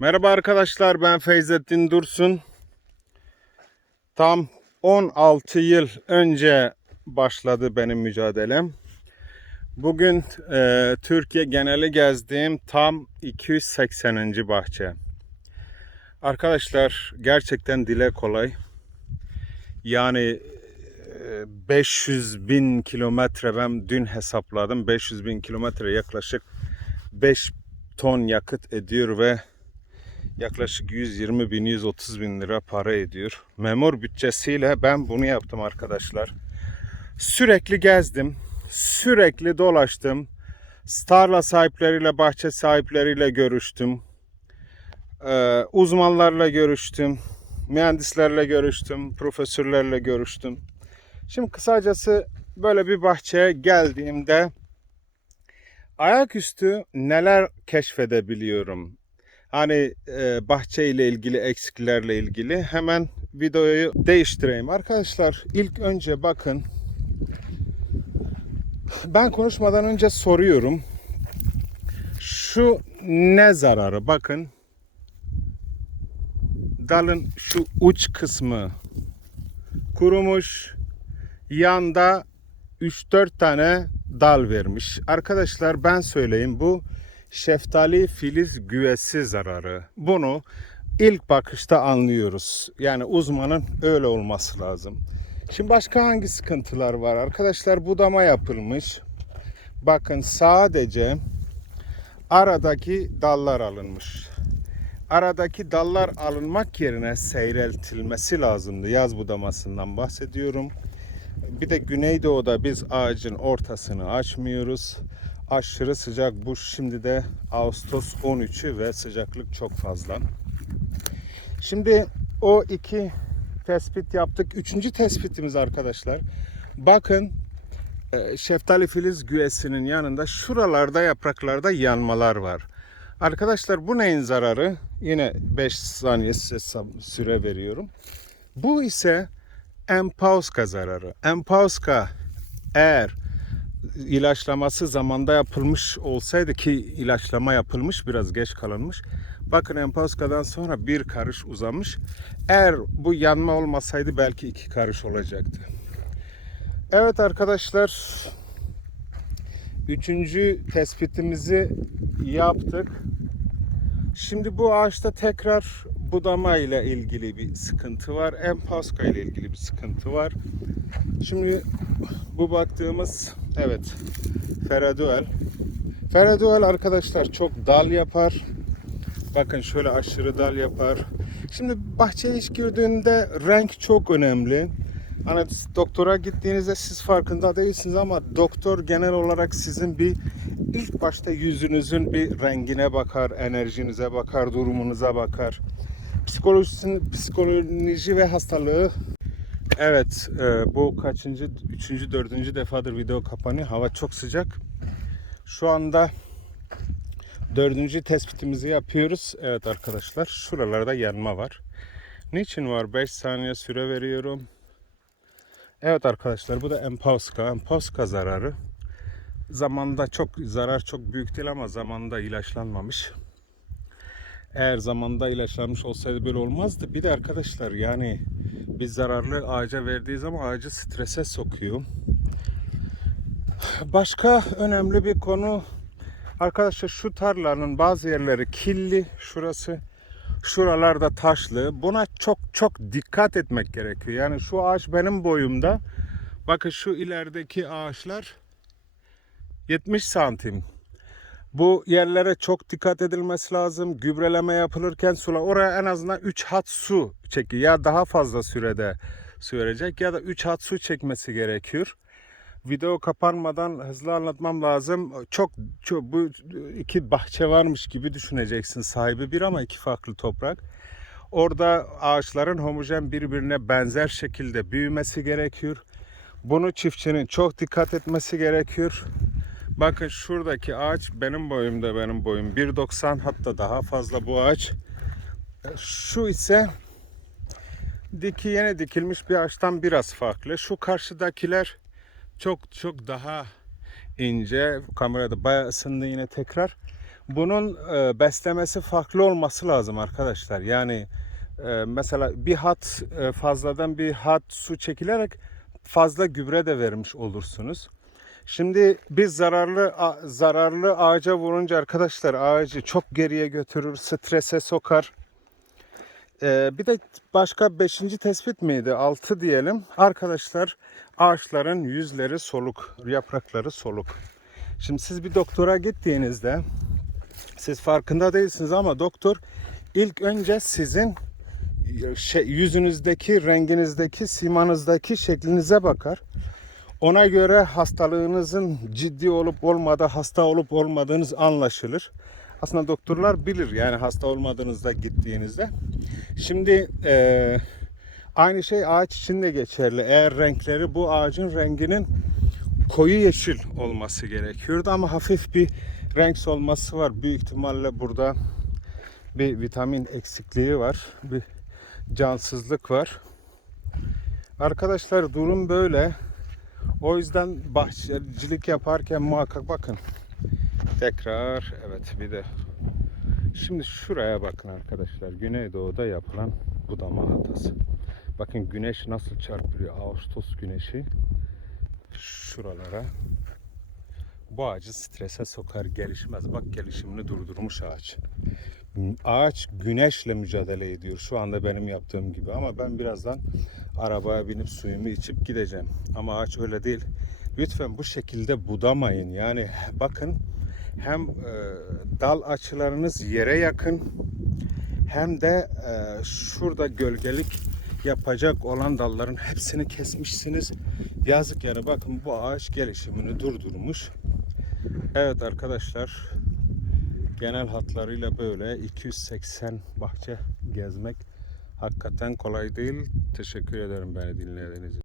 Merhaba arkadaşlar ben Feyzettin Dursun. Tam 16 yıl önce başladı benim mücadelem. Bugün e, Türkiye geneli gezdiğim tam 280. bahçe. Arkadaşlar gerçekten dile kolay. Yani e, 500 bin kilometre ben dün hesapladım. 500 bin kilometre yaklaşık 5 ton yakıt ediyor ve yaklaşık 120 bin 130 bin lira para ediyor. Memur bütçesiyle ben bunu yaptım arkadaşlar. Sürekli gezdim. Sürekli dolaştım. Tarla sahipleriyle, bahçe sahipleriyle görüştüm. Ee, uzmanlarla görüştüm. Mühendislerle görüştüm. Profesörlerle görüştüm. Şimdi kısacası böyle bir bahçeye geldiğimde ayaküstü neler keşfedebiliyorum. Hani e, bahçe ile ilgili eksiklerle ilgili hemen videoyu değiştireyim. Arkadaşlar ilk önce bakın ben konuşmadan önce soruyorum. Şu ne zararı? Bakın dalın şu uç kısmı kurumuş. Yanda 3-4 tane dal vermiş. Arkadaşlar ben söyleyeyim bu şeftali filiz güvesi zararı. Bunu ilk bakışta anlıyoruz. Yani uzmanın öyle olması lazım. Şimdi başka hangi sıkıntılar var? Arkadaşlar budama yapılmış. Bakın sadece aradaki dallar alınmış. Aradaki dallar alınmak yerine seyreltilmesi lazımdı. Yaz budamasından bahsediyorum. Bir de Güneydoğu'da biz ağacın ortasını açmıyoruz. Aşırı sıcak bu şimdi de Ağustos 13'ü ve sıcaklık çok fazla. Şimdi o iki tespit yaptık. Üçüncü tespitimiz arkadaşlar. Bakın e, şeftali filiz güvesinin yanında şuralarda yapraklarda yanmalar var. Arkadaşlar bu neyin zararı? Yine 5 saniye süre veriyorum. Bu ise Empauska zararı. Empauska eğer ilaçlaması zamanda yapılmış olsaydı ki ilaçlama yapılmış biraz geç kalınmış. Bakın Empauska'dan sonra bir karış uzamış. Eğer bu yanma olmasaydı belki iki karış olacaktı. Evet arkadaşlar. Üçüncü tespitimizi yaptık. Şimdi bu ağaçta tekrar budama ile ilgili bir sıkıntı var. Empauska ile ilgili bir sıkıntı var. Şimdi bu baktığımız evet Feraduel. Feraduel arkadaşlar çok dal yapar. Bakın şöyle aşırı dal yapar. Şimdi bahçeye iş girdiğinde renk çok önemli. Hani doktora gittiğinizde siz farkında değilsiniz ama doktor genel olarak sizin bir ilk başta yüzünüzün bir rengine bakar, enerjinize bakar, durumunuza bakar. Psikolojisinin psikoloji ve hastalığı Evet, e, bu kaçıncı, üçüncü, dördüncü defadır video kapanıyor. Hava çok sıcak. Şu anda dördüncü tespitimizi yapıyoruz. Evet arkadaşlar, şuralarda yanma var. Niçin var? 5 saniye süre veriyorum. Evet arkadaşlar, bu da Empauska. Empauska zararı. Zamanda çok zarar çok büyük değil ama zamanda ilaçlanmamış. Eğer zamanda ilaçlanmış olsaydı böyle olmazdı. Bir de arkadaşlar yani biz zararlı ağaca verdiği zaman ağacı strese sokuyor. Başka önemli bir konu arkadaşlar şu tarlanın bazı yerleri killi şurası şuralarda taşlı. Buna çok çok dikkat etmek gerekiyor. Yani şu ağaç benim boyumda. Bakın şu ilerideki ağaçlar 70 santim bu yerlere çok dikkat edilmesi lazım. Gübreleme yapılırken sula oraya en azından 3 hat su çekiyor. Ya daha fazla sürede su verecek ya da 3 hat su çekmesi gerekiyor. Video kapanmadan hızlı anlatmam lazım. Çok, çok bu iki bahçe varmış gibi düşüneceksin sahibi bir ama iki farklı toprak. Orada ağaçların homojen birbirine benzer şekilde büyümesi gerekiyor. Bunu çiftçinin çok dikkat etmesi gerekiyor. Bakın şuradaki ağaç benim boyumda benim boyum 1.90 hatta daha fazla bu ağaç. Şu ise diki yeni dikilmiş bir ağaçtan biraz farklı. Şu karşıdakiler çok çok daha ince. Kamerada bayağı ısındı yine tekrar. bunun e, beslemesi farklı olması lazım arkadaşlar. Yani e, mesela bir hat e, fazladan bir hat su çekilerek fazla gübre de vermiş olursunuz. Şimdi biz zararlı zararlı ağaca vurunca arkadaşlar ağacı çok geriye götürür, strese sokar. Ee, bir de başka beşinci tespit miydi? Altı diyelim. Arkadaşlar ağaçların yüzleri soluk, yaprakları soluk. Şimdi siz bir doktora gittiğinizde siz farkında değilsiniz ama doktor ilk önce sizin şey, yüzünüzdeki, renginizdeki, simanızdaki şeklinize bakar. Ona göre hastalığınızın ciddi olup olmadığı, hasta olup olmadığınız anlaşılır. Aslında doktorlar bilir yani hasta olmadığınızda gittiğinizde. Şimdi eee, aynı şey ağaç için de geçerli. Eğer renkleri bu ağacın renginin koyu yeşil olması gerekiyordu ama hafif bir renk solması var. Büyük ihtimalle burada bir vitamin eksikliği var. Bir cansızlık var. Arkadaşlar durum böyle. O yüzden bahçecilik yaparken muhakkak bakın. Tekrar evet bir de Şimdi şuraya bakın arkadaşlar. Güneydoğu'da yapılan budama hatası. Bakın güneş nasıl çarpıyor. Ağustos güneşi şuralara. Bu ağacı strese sokar, gelişmez. Bak gelişimini durdurmuş ağaç. Ağaç güneşle mücadele ediyor. Şu anda benim yaptığım gibi. Ama ben birazdan arabaya binip suyumu içip gideceğim. Ama ağaç öyle değil. Lütfen bu şekilde budamayın. Yani bakın hem e, dal açılarınız yere yakın hem de e, şurada gölgelik yapacak olan dalların hepsini kesmişsiniz. Yazık yani bakın bu ağaç gelişimini durdurmuş. Evet arkadaşlar genel hatlarıyla böyle 280 bahçe gezmek hakikaten kolay değil. Teşekkür ederim beni dinlediğiniz için.